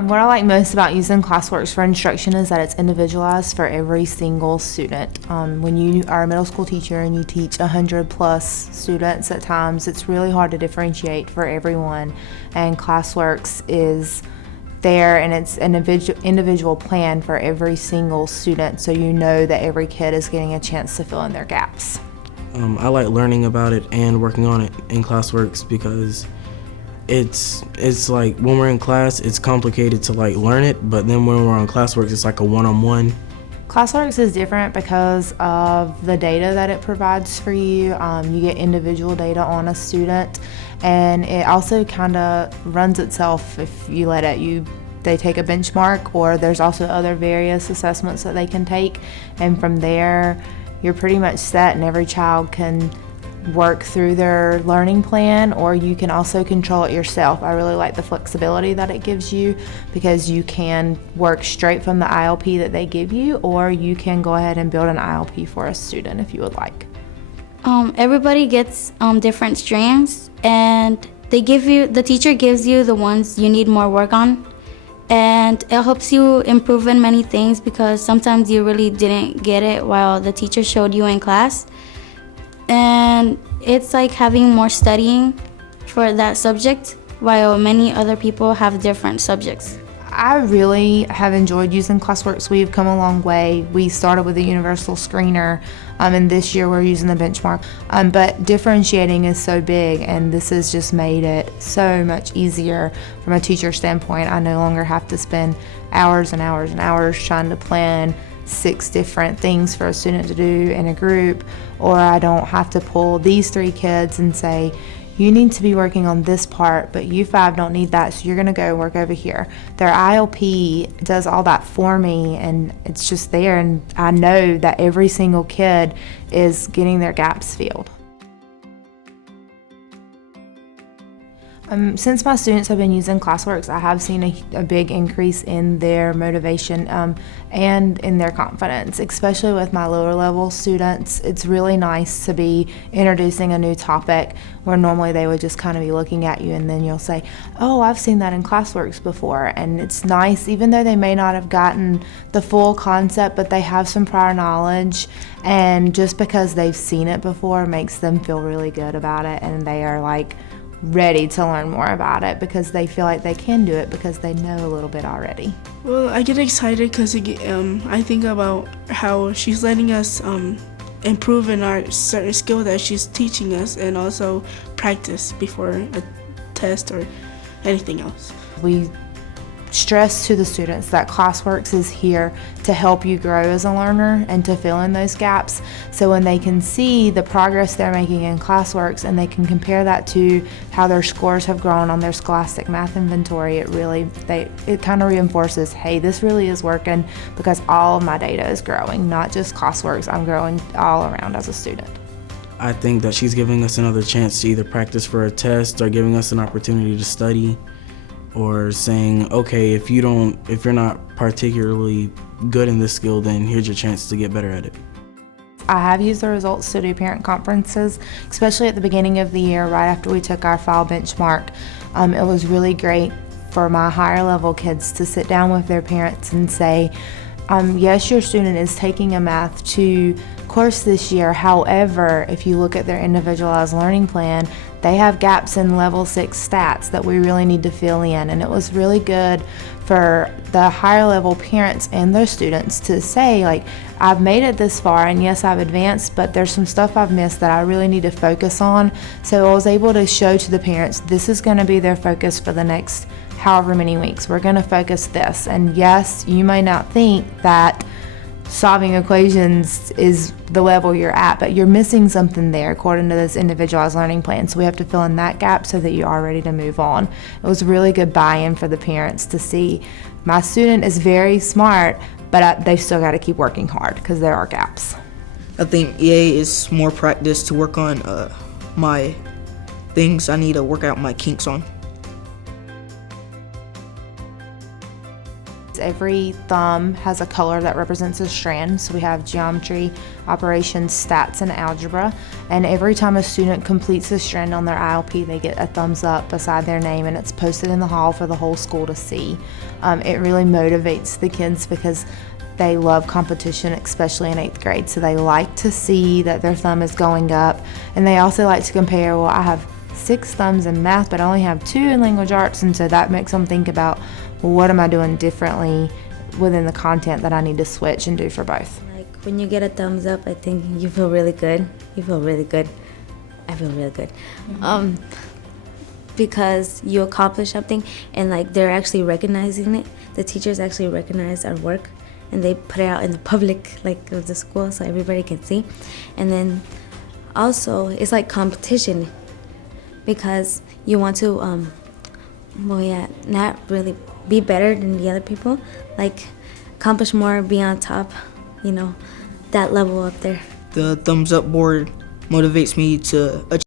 What I like most about using ClassWorks for instruction is that it's individualized for every single student. When you are a middle school teacher and you teach 100 plus students at times, it's really hard to differentiate for everyone, and ClassWorks is there and it's an individual plan for every single student, so you know that every kid is getting a chance to fill in their gaps. I like learning about it and working on it in ClassWorks because it's like when we're in class, it's complicated to like learn it, but then when we're on ClassWorks, it's like a one-on-one. ClassWorks is different because of the data that it provides for you. You get individual data on a student, and it also kind of runs itself if you let it. They take a benchmark, or there's also other various assessments that they can take, and from there you're pretty much set, and every child can work through their learning plan, or you can also control it yourself. I really like the flexibility that it gives you because you can work straight from the ILP that they give you, or you can go ahead and build an ILP for a student if you would like. Everybody gets different streams, and the teacher gives you the ones you need more work on, and it helps you improve in many things because sometimes you really didn't get it while the teacher showed you in class. And it's like having more studying for that subject while many other people have different subjects. I really have enjoyed using ClassWorks. We've come a long way. We started with a universal screener, and this year we're using the benchmark. But differentiating is so big, and this has just made it so much easier from a teacher standpoint. I no longer have to spend hours and hours and hours trying to plan 6 different things for a student to do in a group, or I don't have to pull these 3 kids and say, you need to be working on this part, but you 5 don't need that, so you're going to go work over here. Their ILP does all that for me, and it's just there, and I know that every single kid is getting their gaps filled. Since my students have been using ClassWorks, I have seen a big increase in their motivation and in their confidence, especially with my lower level students. It's really nice to be introducing a new topic where normally they would just kind of be looking at you, and then you'll say, oh, I've seen that in ClassWorks before. And it's nice, even though they may not have gotten the full concept, but they have some prior knowledge, and just because they've seen it before makes them feel really good about it, and they are like ready to learn more about it because they feel like they can do it because they know a little bit already. Well, I get excited because I think about how she's letting us improve in our certain skill that she's teaching us, and also practice before a test or anything else. We stress to the students that ClassWorks is here to help you grow as a learner and to fill in those gaps. So when they can see the progress they're making in ClassWorks and they can compare that to how their scores have grown on their Scholastic Math Inventory, it kind of reinforces, hey, this really is working because all of my data is growing, not just ClassWorks. I'm growing all around as a student. I think that she's giving us another chance to either practice for a test or giving us an opportunity to study, or saying, okay, if you're not particularly good in this skill, then here's your chance to get better at it. I have used the results to do parent conferences, especially at the beginning of the year, right after we took our file benchmark. It was really great for my higher level kids to sit down with their parents and say, yes, your student is taking a Math 2 course this year. However, if you look at their individualized learning plan, they have gaps in level 6 stats that we really need to fill in. And it was really good for the higher level parents and their students to say, like, I've made it this far, and yes, I've advanced, but there's some stuff I've missed that I really need to focus on. So I was able to show to the parents, this is going to be their focus for the next however many weeks. We're going to focus this. And yes, you may not think that solving equations is the level you're at, but you're missing something there according to this individualized learning plan. So we have to fill in that gap so that you are ready to move on. It was really good buy-in for the parents to see my student is very smart, but they've still got to keep working hard because there are gaps. I think EA is more practice to work on my things I need to work out my kinks on. Every thumb has a color that represents a strand. So we have geometry, operations, stats, and algebra. And every time a student completes a strand on their ILP, they get a thumbs up beside their name, and it's posted in the hall for the whole school to see. It really motivates the kids because they love competition, especially in 8th grade. So they like to see that their thumb is going up. And they also like to compare, well, I have 6 thumbs in math, but I only have 2 in language arts. And so that makes them think about, well, what am I doing differently within the content that I need to switch and do for both? Like when you get a thumbs up, I think you feel really good. You feel really good. I feel really good. Because you accomplish something, and like they're actually recognizing it. The teachers actually recognize our work, and they put it out in the public, like of the school, so everybody can see. And then also it's like competition, because you want to not really be better than the other people, like accomplish more, be on top, that level up there. The thumbs up board motivates me to achieve